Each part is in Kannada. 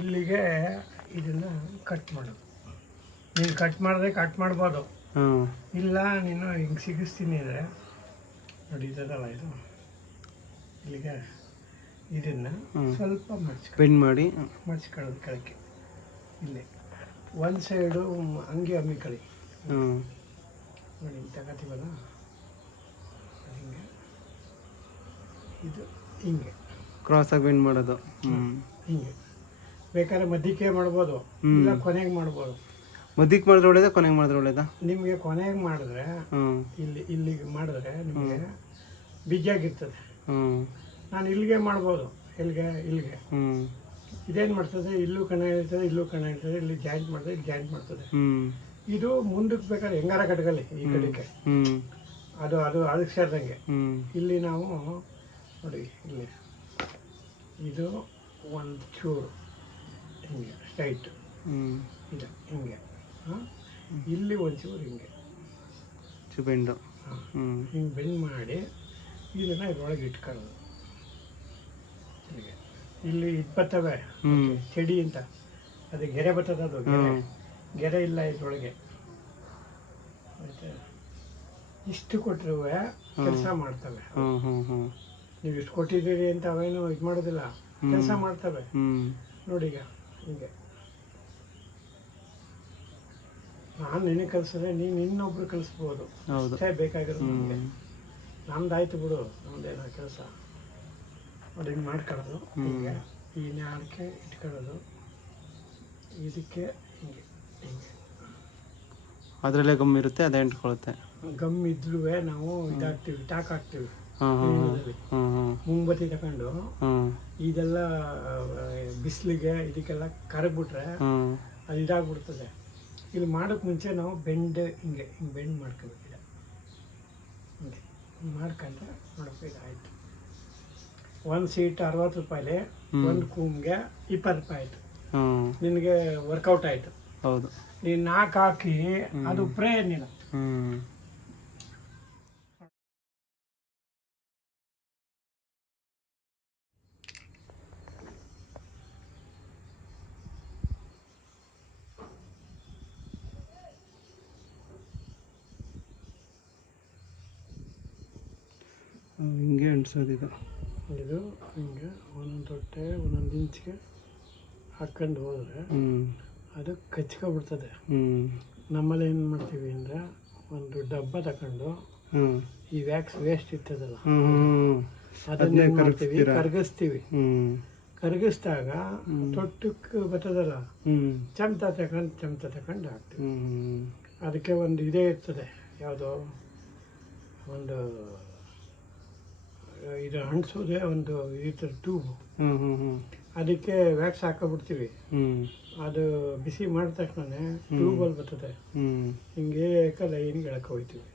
ಇಲ್ಲಿಗೆ ಇದನ್ನು ಕಟ್ ಮಾಡೋದು. ನೀನು ಕಟ್ ಮಾಡಿದ್ರೆ ಕಟ್ ಮಾಡ್ಬೋದು, ಇಲ್ಲ ನೀನು ಹಿಂಗೆ ಸಿಗಿಸ್ತೀನಿ ಅಂದರೆ ನೋಡಿ ಇದಲ್ಲ ಇದು, ಇಲ್ಲಿಗೆ ಇದನ್ನು ಸ್ವಲ್ಪ ಬೆಂಡ್ ಮಾಡಿ ಮಡ್ಚ್ಕೊಳ್ಳೋದು ಕೆಳಕ್ಕೆ. ಇಲ್ಲಿ ಒಂದು ಸೈಡು ಹಂಗೆ ಹಮ್ಮಿಕೊಳ್ಳಿ ನೋಡಿ, ತಗೋತೀವಲ್ಲ ಹಿಂಗೆ, ಇದು ಹಿಂಗೆ ಕ್ರಾಸಾಗಿ ಬೆಂಡ್ ಮಾಡೋದು. ಹಿಂಗೆ ಬೇಕಾದ್ರೆ ಮಧ್ಯಕ್ಕೆ ಮಾಡ್ಬೋದು, ಇಲ್ಲ ಕೊನೆಗೆ ಮಾಡ್ಬೋದು. ಮಧ್ಯಕ್ಕೆ ಮಾಡಿದ್ರೆ ಒಳ್ಳೇದಾ ಕೊನೆಗೆ ಮಾಡಿದ್ರೆ ಒಳ್ಳೇದಾ? ನಿಮಗೆ ಕೊನೆಗೆ ಮಾಡಿದ್ರೆ ಇಲ್ಲಿಗೆ ಮಾಡಿದ್ರೆ ನಿಮಗೆ ಬಿಗಿಯಾಗಿರ್ತದೆ. ನಾನು ಇಲ್ಲಿಗೆ ಮಾಡ್ಬೋದು, ಇಲ್ಲಿಗೆ ಇದೇನು ಮಾಡ್ತದೆ, ಇಲ್ಲೂ ಕಣ ಇರ್ತದೆ, ಇಲ್ಲೂ ಕಣ ಇರ್ತದೆ, ಇಲ್ಲಿ ಜಾಯಿಂಟ್ ಮಾಡ್ತದೆ, ಇಲ್ಲಿ ಜಾಯಿಂಟ್ ಮಾಡ್ತದೆ. ಇದು ಮುಂದಕ್ಕೆ ಬೇಕಾದ್ರೆ ಹೆಂಗಾರ ಕಟ್ಕಲ್ಲಿ ಈ ಕಡೆಗೆ, ಅದು ಅದು ಅದಕ್ಕೆ ಸೇರಿದಂಗೆ. ಇಲ್ಲಿ ನಾವು ನೋಡಿ, ಇಲ್ಲಿ ಇದು ಒಂದು ಚೂರು ಹಿಂಗೆ ಸ್ಟ್ರೈಟ್ ಇದೆ, ಹಿಂಗೆ ಇಲ್ಲಿ ಒಂಚೂರು ಹಿಂಗೆ ಬೆಂಡು ಹಿಂಗೆ ಬೆಂಡ್ ಮಾಡಿ ಇದನ್ನು ಇದ್ರೊಳಗೆ ಇಟ್ಕೊಳ್ಳೋದು. ಇಲ್ಲಿಗೆ ಇಲ್ಲಿ ಬರ್ತವೆ ಚೆಡಿ ಅಂತ, ಅದು ಗೆರೆ ಬರ್ತದೆ, ಅದು ಗೆರೆ ಇಲ್ಲ ಇದ್ರೊಳಗೆ. ಆಯ್ತಾ, ಇಷ್ಟು ಕೊಟ್ಟರು ಕೆಲಸ ಮಾಡ್ತವೆ. ನೀವು ಇಷ್ಟು ಕೊಟ್ಟಿದ್ದೀರಿ ಅಂತ ಅವೇನು ಇದು ಮಾಡೋದಿಲ್ಲ, ಕೆಲಸ ಮಾಡ್ತವೆ. ನೋಡಿ ಈಗ ಹಿಂಗೆ ನಾನು ನಿನಗೆ ಕಲಿಸಿದ್ರೆ ನೀನು ಇನ್ನೊಬ್ರು ಕಲಿಸ್ಬೋದು, ಅಷ್ಟೇ ಬೇಕಾಗಿರೋದು ನಮಗೆ. ನಮ್ದಾಯ್ತು ಬಿಡು, ನಮ್ದೇನೋ ಕೆಲಸ. ನೋಡಿ ಹಿಂಗೆ ಮಾಡ್ಕೊಳ್ಳೋದು, ಹಿಂಗೆ ಈ ನ್ಯಾರಕ್ಕೆ ಇಟ್ಕೊಳ್ಳೋದು, ಇದಕ್ಕೆ ಹಿಂಗೆ ಹಿಂಗೆ ಅದರಲ್ಲೇ ಗಮ್ ಇರುತ್ತೆ, ಅದೇ ಅಂಟ್ಕೊಳ್ಳುತ್ತೆ. ಗಮ್ ಇದ್ರೂ ನಾವು ಇದಾಗ್ತೀವಿ, ಟಾಕ್ ಹಾಕ್ತೀವಿ. ಮುಂಬತ್ತಿ ತಗೊಂಡು ಇದೆಲ್ಲ ಬಿಸಿಲಿಗೆ ಇದಕ್ಕೆಲ್ಲ ಕರಗ್ಬಿಟ್ರೆ ಅದು ಇದಾಗ್ಬಿಡ್ತದೆ. ಇಲ್ಲಿ ಮಾಡೋಕ್ಕೆ ಮುಂಚೆ ನಾವು ಬೆಂಡ್ ಹಿಂಗೆ ಬೆಂಡ್ ಮಾಡ್ಕೋಬೇಕಿದೆ, ಹಿಂಗೆ ಮಾಡ್ಕೊಂಡ್ರೆ ನೋಡೋಕೆ ಇದಾಯಿತು. ಒಂದು ಸೀಟ್ 60 ರೂಪಾಯಿಲಿ, ಒಂದು ಕೂಮ್ಗೆ 20 ರೂಪಾಯಿ ಆಯಿತು. ನಿನಗೆ ವರ್ಕೌಟ್ ಆಯಿತು. ಹೌದು, ನೀನು 4 ಹಾಕಿ ಅದು ಪ್ರಯೋಜನ. ಹಿಂಗೆ ಅಂಟಿಸೋದು. ಇದು ಹಿಂಗೆ ಒಂದೊಂದು ತೊಟ್ಟೆ ಒಂದೊಂದು ಇಂಚ್ಗೆ ಹಾಕ್ಕೊಂಡು ಹೋದರೆ ಅದು ಕಚ್ಕೊಬಿಡ್ತದೆ. ನಮ್ಮಲ್ಲಿ ಏನು ಮಾಡ್ತೀವಿ ಅಂದರೆ, ಒಂದು ಡಬ್ಬ ತಗೊಂಡು ಈ ವ್ಯಾಕ್ಸ್ ವೇಸ್ಟ್ ಇರ್ತದಲ್ಲ ಅದನ್ನೇ ಮಾಡ್ತೀವಿ, ಕರಗಿಸ್ತೀವಿ. ಕರಗಿಸಿದಾಗ ತೊಟ್ಟಕ್ಕೆ ಬರ್ತದಲ್ಲ, ಚಮಚ ತಗೊಂಡು ಹಾಕ್ತೀವಿ. ಅದಕ್ಕೆ ಒಂದು ಇದೇ ಇರ್ತದೆ, ಯಾವುದೋ ಒಂದು ಇದು ಅಂಟಿಸೋದೇ ಒಂದು ಈ ಥರ ಟ್ಯೂಬ್, ಅದಕ್ಕೆ ವ್ಯಾಕ್ಸ್ ಹಾಕೊಬಿಡ್ತೀವಿ. ಅದು ಬಿಸಿ ಮಾಡಿದ ತಕ್ಷಣ ಟ್ಯೂಬಲ್ಲಿ ಬರ್ತದೆ, ಹಿಂಗೆ ಲೈನ್ಗೆ ಎಳಕ್ಕೆ ಹೋಗ್ತೀವಿ.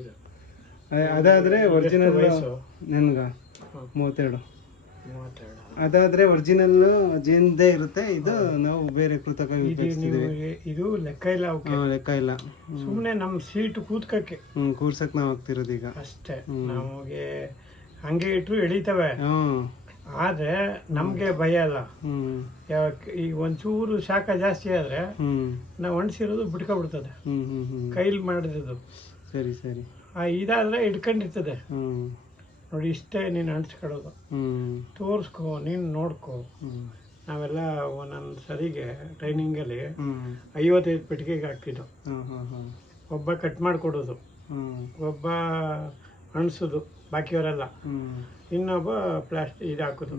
ಇದು ಅದಾದರೆ ಒರಿಜಿನಲ್ ವಯಸ್ಸು ನನಗೆ 32. ಅದಾದರೆ ಒರಿಜಿನಲ್ ಜೇನ್ದೇ ಇರುತ್ತೆ. ಇದು ನಾವು ಬೇರೆ ಕೃತಕ ಇದು ಲೆಕ್ಕ ಇಲ್ಲ, ಲೆಕ್ಕ ಇಲ್ಲ. ಸುಮ್ಮನೆ ನಮ್ಮ ಸೀಟು ಕೂತ್ಕಕ್ಕೆ ಕೂರ್ಸಕ್ ನಾವು ಆಗ್ತಿರೋದು ಈಗ ಅಷ್ಟೇ. ನಮಗೆ ಹಂಗೆ ಇಟ್ರು ಎಳಿತವೆ, ಆದ್ರೆ ನಮ್ಗೆ ಭಯ ಅಲ್ಲ. ಈಗ ಒಂಚೂರು ಶಾಖ ಜಾಸ್ತಿ ಆದ್ರೆ ನಾವು ಒಣಸಿರೋದು ಬಿಟ್ಕೊಬಿಡ್ತದೆ, ಕೈಲಿ ಮಾಡಿರೋದು. ಸರಿ ಸರಿ. ಇದಾದ್ರೆ ಇಟ್ಕೊಂಡಿರ್ತದೆ ನೋಡಿ. ಇಷ್ಟೇ ನೀನು ಅಂಟಿಸ್ಕೊಳ್ಳೋದು, ತೋರಿಸ್ಕೊ, ನೀನು ನೋಡ್ಕೊ. ನಾವೆಲ್ಲ ಒಂದೊಂದು ಸರಿಗೆ ಟ್ರೈನಿಂಗಲ್ಲಿ 55 ಪೆಟ್ಟಿಗೆಗೆ ಹಾಕಿದ್ದು. ಒಬ್ಬ ಕಟ್ ಮಾಡಿಕೊಡೋದು, ಒಬ್ಬ ಅಣಿಸೋದು, ಬಾಕಿಯವರೆಲ್ಲ ಇನ್ನೊಬ್ಬ ಪ್ಲಾಸ್ಟಿಕ್ ಇದು ಹಾಕೋದು.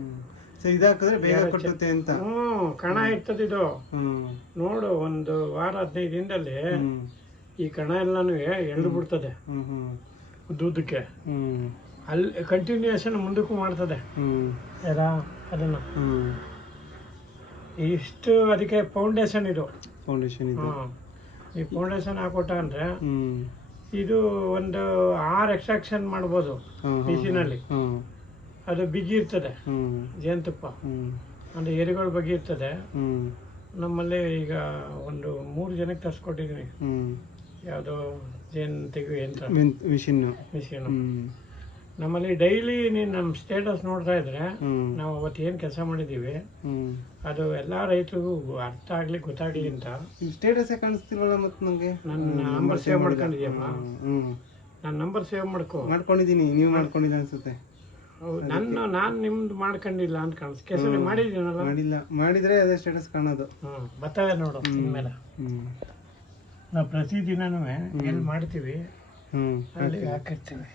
ಕಣ ಇರ್ತದೆ ಇದು. ನೋಡು, ಒಂದು ವಾರ 15 ದಿನದಲ್ಲಿ ಈ ಕಣ ಎಲ್ಲಾನು ಎಳ್ದು ಬಿಡ್ತದೆ ಉದ್ದಕ್ಕೆ. ಅಲ್ಲಿ ಕಂಟಿನ್ಯೂಯೇಷನ್ ಮುಂದಕ್ಕೂ ಮಾಡ್ತದೆ ಅದನ್ನ. ಇಷ್ಟು ಅದಕ್ಕೆ ಫೌಂಡೇಶನ್ ಇದು. ಈ ಫೌಂಡೇಶನ್ ಹಾಕೊಟ್ಟ ಅಂದ್ರೆ ಇದು ಒಂದು 6 ಎಕ್ಸ್ಟ್ರಾಕ್ಷನ್ ಮಾಡ್ಬೋದು ಮಿಷಿನಲ್ಲಿ. ಅದು ಬಿಗಿ ಇರ್ತದೆ, ಜೇನುತುಪ್ಪ ಅಂದ್ರೆ ಎರೆಗಳು ಬಗ್ಗೆ ಇರ್ತದೆ. ನಮ್ಮಲ್ಲಿ ಈಗ ಒಂದು 3 ಜನಕ್ಕೆ ತರಿಸ್ಕೊಟ್ಟಿದ್ದೀನಿ. ಯಾವುದೋ ಜೇನು ತೆಗೆಯುವ ಯಂತ್ರ, ಮಿಷಿನು. ನಮ್ಮಲ್ಲಿ ಡೈಲಿ ನೀನು ನಮ್ಮ ಸ್ಟೇಟಸ್ ನೋಡ್ತಾ ಇದ್ರೆ ಹ್ಮ್ ನಾವು ಅವತ್ತು ಏನು ಕೆಲಸ ಮಾಡಿದ್ದೀವಿ ಹ್ಮ್ ಅದು ಎಲ್ಲ ರೈತರಿಗೂ ಅರ್ಥ ಆಗ್ಲಿ ಗೊತ್ತಾಗ್ಲಿ ಅಂತ ಸ್ಟೇಟಸ್ ಕಾಣಿಸ್ತಿಲ್ವಲ್ಲ ಮತ್ತೆ ನಂಗೆ ನನ್ನ ನಂಬರ್ ಸೇವ್ ಮಾಡ್ಕೊಂಡಿದ್ಯಮ್ಮ. ಹ್ಮ್ ನನ್ನ ನಂಬರ್ ಸೇವ್ ಮಾಡ್ಕೊಂಡಿದ್ದೀನಿ, ನೀವು ಮಾಡ್ಕೊಂಡಿದ್ದ ಅನ್ಸುತ್ತೆ. ನಾನು ನಿಮ್ದು ಮಾಡ್ಕೊಂಡಿಲ್ಲ ಅಂತ ಕಾಣಿಸ್ ಕೆಸರಿ ಮಾಡಿದ್ದೀನಲ್ಲ. ಮಾಡಿಲ್ಲ, ಮಾಡಿದ್ರೆ ಅದೇ ಸ್ಟೇಟಸ್ ಕಾಣೋದು. ಬರ್ತವೆ ನೋಡು ಇನ್ಮೇಲೆ. ನಾವು ಪ್ರತಿದಿನನೂ ಎಲ್ಲಿ ಮಾಡ್ತೀವಿ ಅಲ್ಲಿ ಹಾಕಿರ್ತೀವಿ.